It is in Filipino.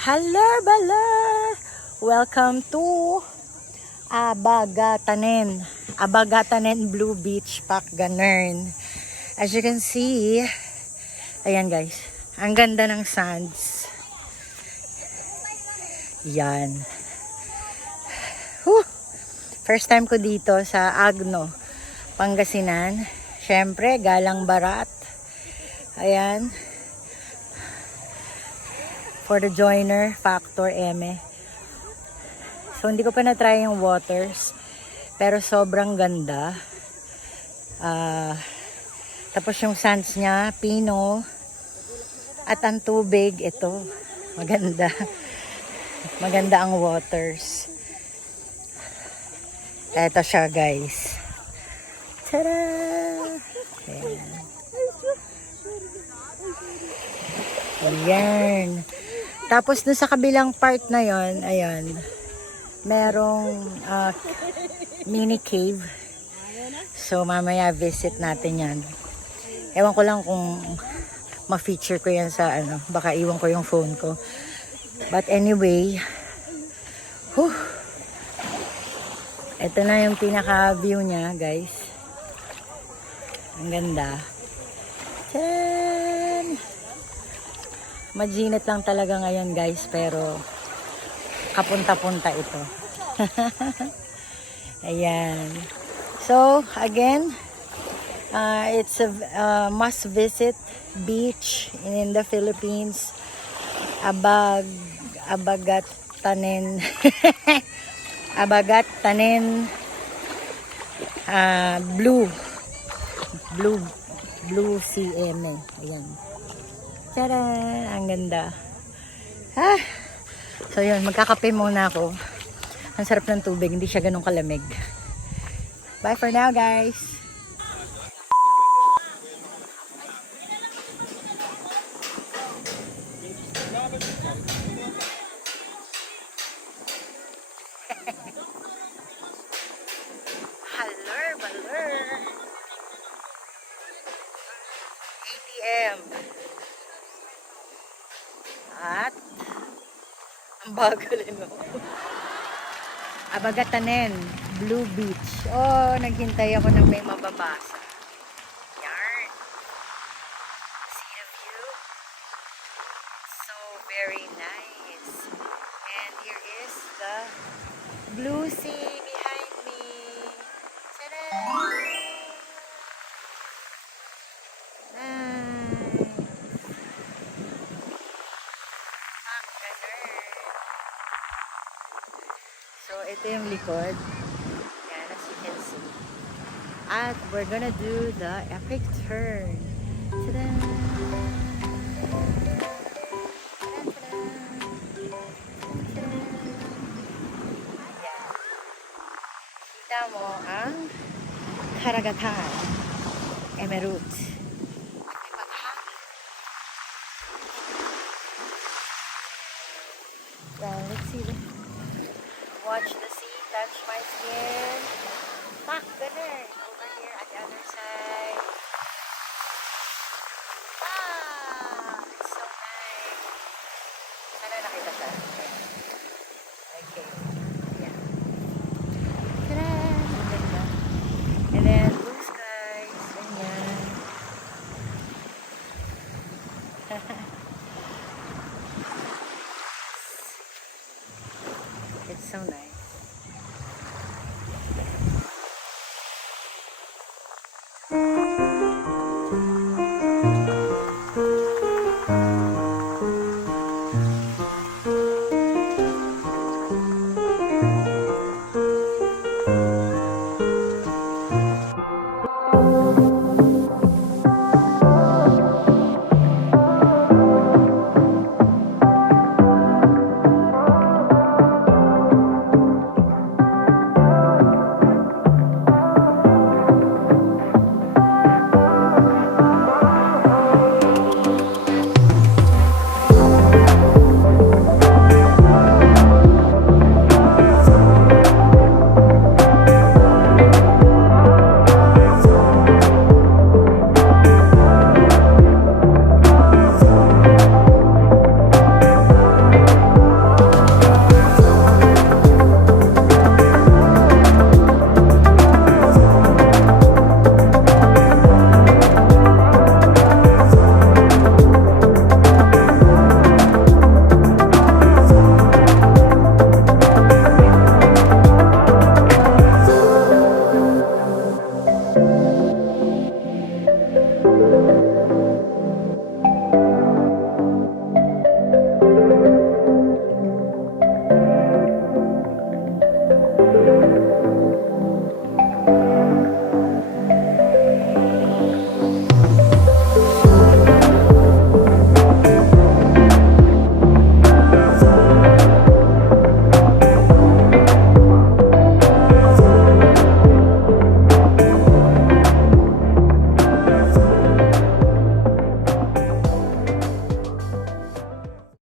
Hello, Bala! Welcome to Abagatanen. Abagatanen Blue Beach, Pacganern. As you can see, ayan guys, ang ganda ng sands. Yan. Whew! First time ko dito sa Agno, Pangasinan. Syempre, Galang Barat. Ayan. For the joiner, Factor Eme. So, hindi ko pa na-try yung waters. Pero sobrang ganda. Tapos yung sands niya, pino. At ang tubig, ito. Maganda. Maganda ang waters. Ito siya, guys. Tada! Ayan. Ayan. Tapos dun sa kabilang part na yon, ayan, merong mini cave. So mamaya visit natin yan. Ewan ko lang kung ma-feature ko yan sa ano, baka iwan ko yung phone ko. But anyway, ito na yung pinaka view niya, guys. Ang ganda. Maginit lang talaga ngayon, guys, pero kapunta-punta ito. Ayan. So, again, it's a must-visit beach in the Philippines. Abagatanen. Abagatanen Blue CM. Ayan. Tara! Ang ganda. So yun, magkakape muna ako. Ang sarap ng tubig, hindi siya ganun kalamig. Bye for now, guys! Baler! ATM! At ang bagal, no? Abagatanen Blue Beach. Oh, naghintay ako ng may mababasa. Yarn. See the view? So very nice. And here is the blue sea behind me. Ta-da! So, ito yung likod. Yan, as you can see. At we're gonna do the epic turn. Ta-da! Yan. Kita mo ang Karagatan. Emerald. Well, let's see this. Watch the sea, touch my skin. Pacganern. Over here at the other side. It's so nice. Sana nakita siya. Okay. Yeah. Ta-da! Maganda. And then, blue skies. Ganyan. It's so nice.